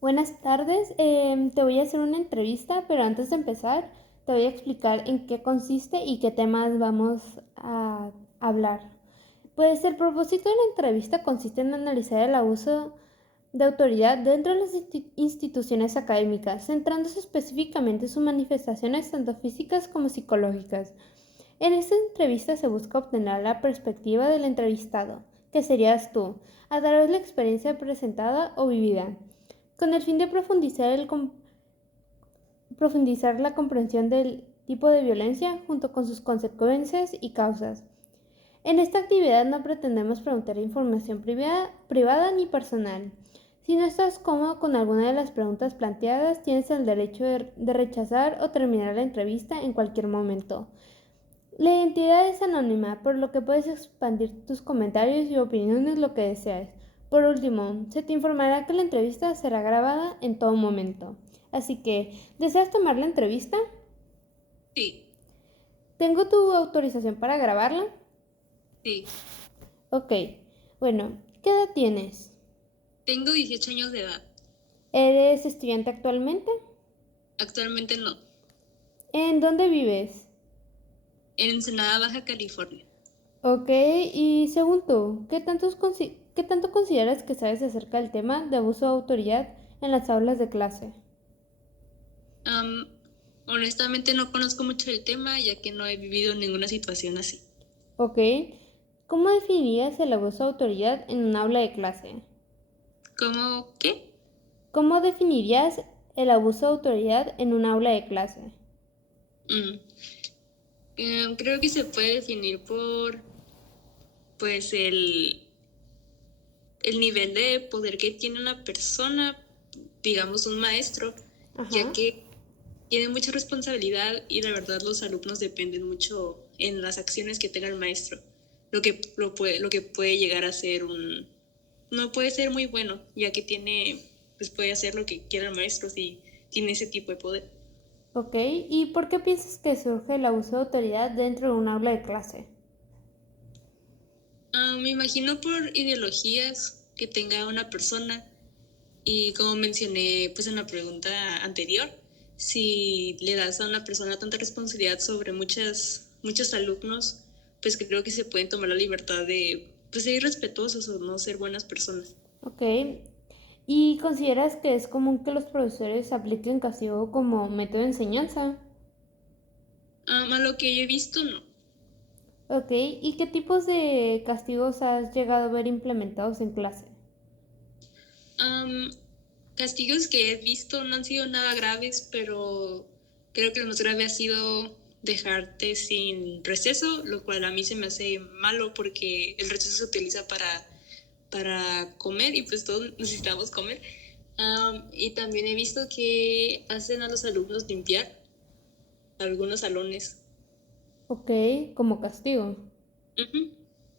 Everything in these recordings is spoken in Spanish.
Buenas tardes, te voy a hacer una entrevista, pero antes de empezar te voy a explicar en qué consiste y qué temas vamos a hablar. Pues el propósito de la entrevista consiste en analizar el abuso de autoridad dentro de las instituciones académicas, centrándose específicamente en sus manifestaciones tanto físicas como psicológicas. En esta entrevista se busca obtener la perspectiva del entrevistado, que serías tú, a través de la experiencia presentada o vivida, con el fin de profundizar la comprensión del tipo de violencia junto con sus consecuencias y causas. En esta actividad no pretendemos preguntar información privada ni personal. Si no estás cómodo con alguna de las preguntas planteadas, tienes el derecho de rechazar o terminar la entrevista en cualquier momento. La identidad es anónima, por lo que puedes expandir tus comentarios y opiniones lo que desees. Por último, se te informará que la entrevista será grabada en todo momento. Así que, ¿deseas tomar la entrevista? Sí, ¿Tengo tu autorización para grabarla? sí. Ok. Bueno, ¿qué edad tienes? Tengo 18 años de edad. ¿Eres estudiante actualmente? Actualmente no. ¿En dónde vives? En Ensenada, Baja California. Ok, y según tú, ¿qué tanto consideras que sabes acerca del tema de abuso de autoridad en las aulas de clase? Am, Honestamente no conozco mucho el tema ya que no he vivido ninguna situación así. Ok. ¿Cómo definirías el abuso de autoridad en un aula de clase? ¿Cómo qué? ¿Cómo definirías el abuso de autoridad en un aula de clase? Mm, Creo que se puede definir por pues el nivel de poder que tiene una persona, digamos un maestro, ya Ajá. que tiene mucha responsabilidad y la verdad los alumnos dependen mucho en las acciones que tenga el maestro. Lo que puede llegar a ser no puede ser muy bueno, ya que pues puede hacer lo que quiera el maestro si tiene ese tipo de poder. Ok. ¿Y por qué piensas que surge el abuso de autoridad dentro de un aula de clase? Me imagino por ideologías que tenga una persona y como mencioné pues en la pregunta anterior, si le das a una persona tanta responsabilidad sobre muchos alumnos, pues creo que se pueden tomar la libertad de pues, ser irrespetuosos o no ser buenas personas. Ok. ¿Y consideras que es común que los profesores apliquen castigo como método de enseñanza? A lo que yo he visto, no. Ok. ¿Y qué tipos de castigos has llegado a ver implementados en clase? Um, Castigos que he visto no han sido nada graves, pero creo que lo más grave ha sido dejarte sin receso, lo cual a mí se me hace malo porque el receso se utiliza para comer y pues todos necesitamos comer. Y también he visto que hacen a los alumnos limpiar algunos salones. Ok, como castigo. Ujú.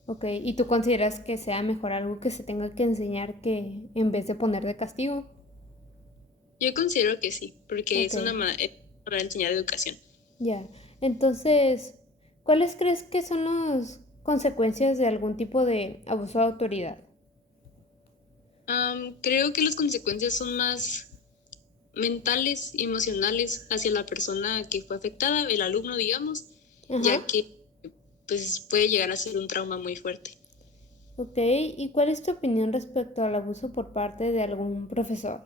Ok, ¿y tú consideras que sea mejor algo que se tenga que enseñar que en vez de poner de castigo? Yo considero que sí, porque Ok, es una manera para enseñar educación. ya. Entonces, ¿cuáles crees que son las consecuencias de algún tipo de abuso de autoridad? Creo que las consecuencias son más mentales y emocionales hacia la persona que fue afectada, el alumno, digamos, Ajá. ya que pues puede llegar a ser un trauma muy fuerte. Ok, ¿y cuál es tu opinión respecto al abuso por parte de algún profesor?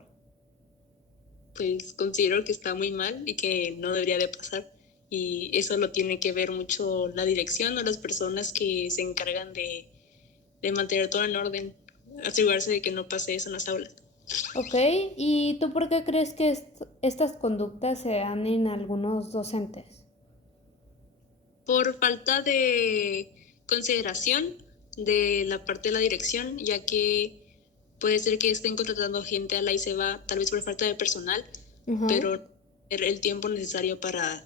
Pues considero que está muy mal y que no debería de pasar. Y eso lo tiene que ver mucho la dirección o las personas que se encargan de mantener todo en orden, asegurarse de que no pase eso en las aulas. Ok, ¿y tú por qué crees que estas conductas se dan en algunos docentes? Por falta de consideración de la parte de la dirección, ya que puede ser que estén contratando gente a la y se va, tal vez por falta de personal, Ajá. pero el tiempo necesario para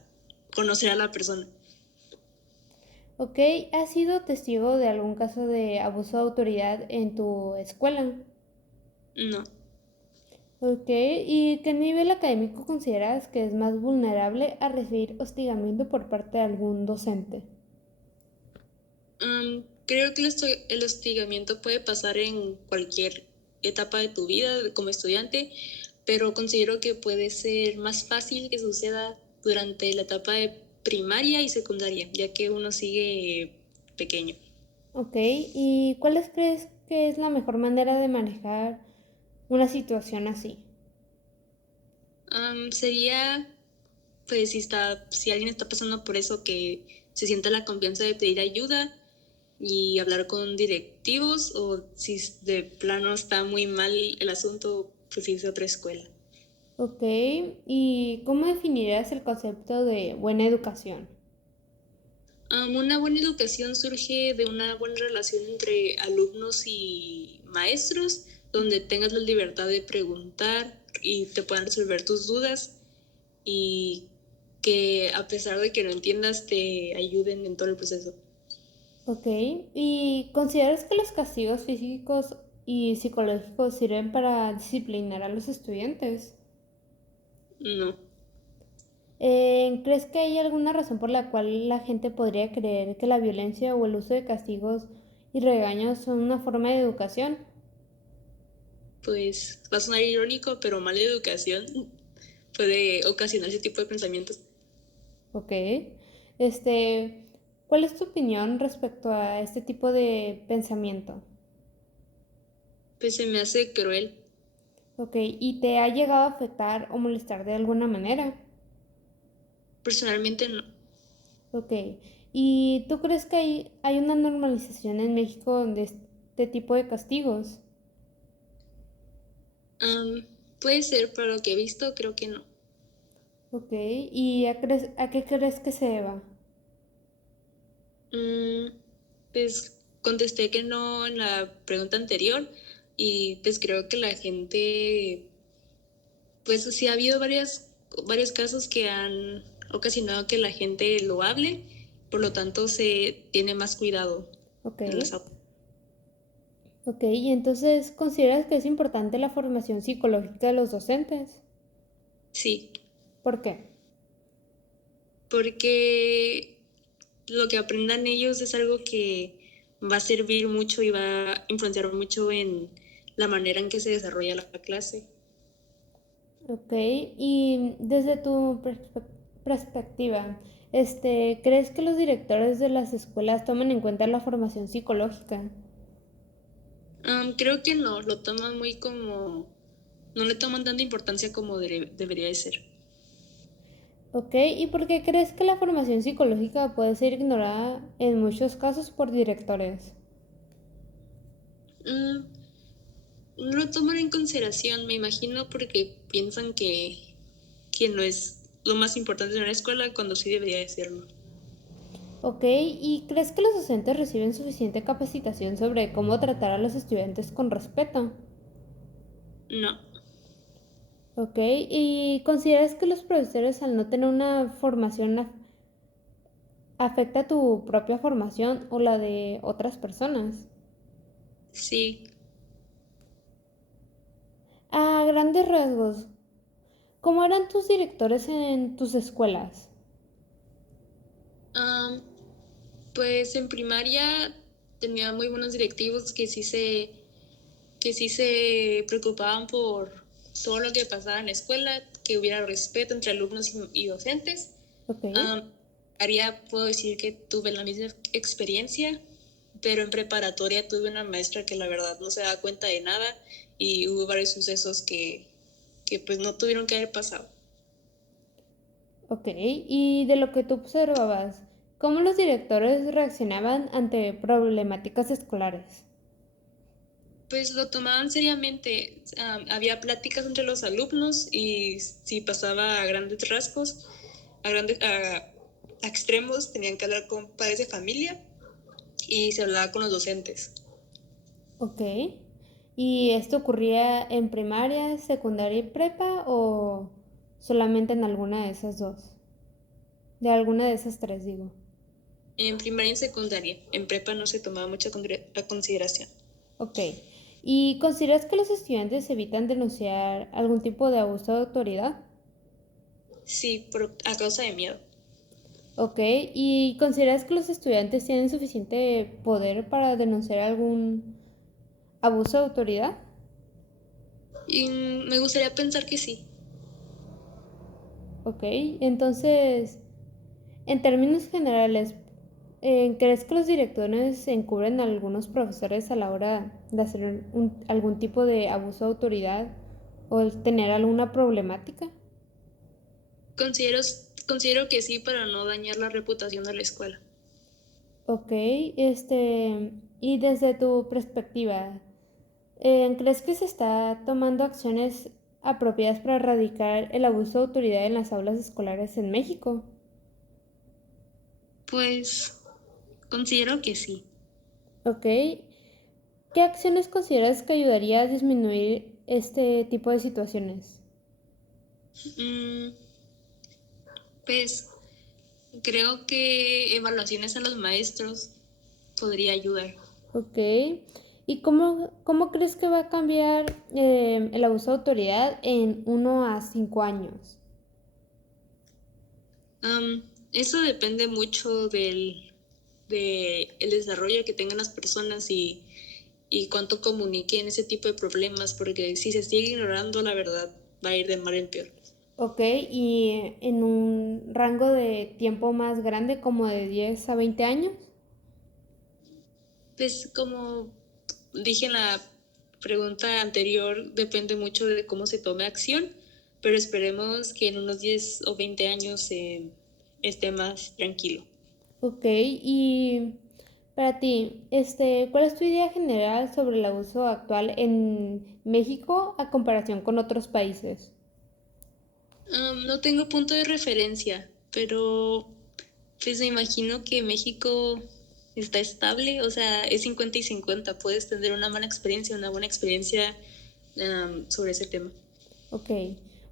conocer a la persona. Ok, ¿has sido testigo de algún caso de abuso de autoridad en tu escuela? No. Ok, ¿y qué nivel académico consideras que es más vulnerable a recibir hostigamiento por parte de algún docente? Creo que el hostigamiento puede pasar en cualquier etapa de tu vida como estudiante, pero considero que puede ser más fácil que suceda durante la etapa de primaria y secundaria, ya que uno sigue pequeño. Ok, ¿y cuáles crees que es la mejor manera de manejar una situación así? Sería, pues, si alguien está pasando por eso, que se sienta la confianza de pedir ayuda y hablar con directivos, o si de plano está muy mal el asunto, pues irse a otra escuela. Ok, ¿y cómo definirías el concepto de buena educación? Una buena educación surge de una buena relación entre alumnos y maestros, donde tengas la libertad de preguntar y te puedan resolver tus dudas y que a pesar de que no entiendas te ayuden en todo el proceso. Ok, ¿y consideras que los castigos físicos y psicológicos sirven para disciplinar a los estudiantes? No, ¿Crees que hay alguna razón por la cual la gente podría creer que la violencia o el uso de castigos y regaños son una forma de educación? pues va a sonar irónico, pero mala educación puede ocasionar ese tipo de pensamientos. Ok, este, ¿cuál es tu opinión respecto a este tipo de pensamiento? Pues se me hace cruel. Ok, ¿y te ha llegado a afectar o molestar de alguna manera? Personalmente no. Ok, ¿y tú crees que hay una normalización en México de este tipo de castigos? Puede ser, pero lo que he visto creo que no. Ok, ¿y a qué crees que se deba? Mm, pues contesté que no en la pregunta anterior y pues creo que la gente, pues sí ha habido varios casos que han ocasionado que la gente lo hable, por lo tanto se tiene más cuidado Ok, en las aulas. ok, ¿y entonces consideras que es importante la formación psicológica de los docentes? Sí, ¿Por qué? porque lo que aprendan ellos es algo que va a servir mucho y va a influenciar mucho en la manera en que se desarrolla la clase. Ok, y desde tu perspectiva, ¿crees que los directores de las escuelas toman en cuenta la formación psicológica? Creo que no, lo toman muy como, no le toman tanta importancia como debería de ser. Ok, ¿y por qué crees que la formación psicológica puede ser ignorada en muchos casos por directores? Mm, no lo toman en consideración, me imagino, porque piensan que no es lo más importante en una escuela cuando sí debería de serlo. Ok, ¿y crees que los docentes reciben suficiente capacitación sobre cómo tratar a los estudiantes con respeto? No, Ok, ¿y consideras que los profesores al no tener una formación afecta tu propia formación o la de otras personas? sí. A grandes rasgos, ¿cómo eran tus directores en tus escuelas? Am, pues en primaria tenía muy buenos directivos que sí se preocupaban por todo lo que pasaba en la escuela, que hubiera respeto entre alumnos y docentes. Ok, Haría, puedo decir que tuve la misma experiencia, pero en preparatoria tuve una maestra que la verdad no se daba cuenta de nada y hubo varios sucesos que pues no tuvieron que haber pasado. ok, y de lo que tú observabas, ¿cómo los directores reaccionaban ante problemáticas escolares? Pues lo tomaban seriamente, había pláticas entre los alumnos y si pasaba a grandes rasgos, a extremos, tenían que hablar con padres de familia y se hablaba con los docentes. Ok, ¿y esto ocurría en primaria, secundaria y prepa o solamente en alguna de esas dos? De alguna de esas tres, digo. En primaria y en secundaria, en prepa no se tomaba mucha consideración. Ok, ¿y consideras que los estudiantes evitan denunciar algún tipo de abuso de autoridad? Sí, a causa de miedo. Ok, ¿y consideras que los estudiantes tienen suficiente poder para denunciar algún abuso de autoridad? Y me gustaría pensar que sí. Ok, entonces, en términos generales, ¿crees que los directores encubren a algunos profesores a la hora de hacer algún tipo de abuso de autoridad o el tener alguna problemática? Considero, considero que sí para no dañar la reputación de la escuela. Ok, y desde tu perspectiva, ¿crees que se está tomando acciones apropiadas para erradicar el abuso de autoridad en las aulas escolares en México? Pues considero que sí. Ok, ¿qué acciones consideras que ayudaría a disminuir este tipo de situaciones? Mm, pues creo que evaluaciones a los maestros podría ayudar. Ok, ¿y cómo crees que va a cambiar el abuso de autoridad en 1 a 5 años? Am, Eso depende mucho de el desarrollo que tengan las personas y cuánto comuniquen ese tipo de problemas, porque si se sigue ignorando, la verdad va a ir de mal en peor. Ok, y en un rango de tiempo más grande, como de 10 a 20 años. Pues como dije en la pregunta anterior, depende mucho de cómo se tome acción, pero esperemos que en unos 10 o 20 años esté más tranquilo. Ok, y para ti, ¿cuál es tu idea general sobre el abuso actual en México a comparación con otros países? No tengo punto de referencia, pero pues me imagino que México está estable, o sea, es 50 y 50. Puedes tener una mala experiencia, una buena experiencia sobre ese tema. Ok,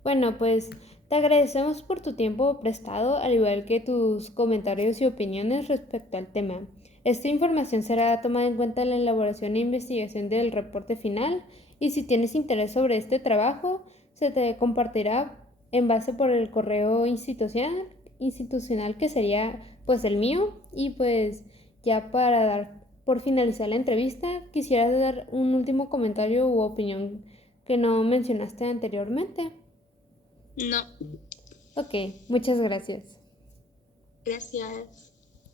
bueno, pues te agradecemos por tu tiempo prestado, al igual que tus comentarios y opiniones respecto al tema. Esta información será tomada en cuenta en la elaboración e investigación del reporte final y si tienes interés sobre este trabajo, se te compartirá en base por el correo institucional que sería pues el mío y pues ya para dar por finalizar la entrevista, quisiera dar un último comentario u opinión que no mencionaste anteriormente. No, Ok, muchas gracias. gracias.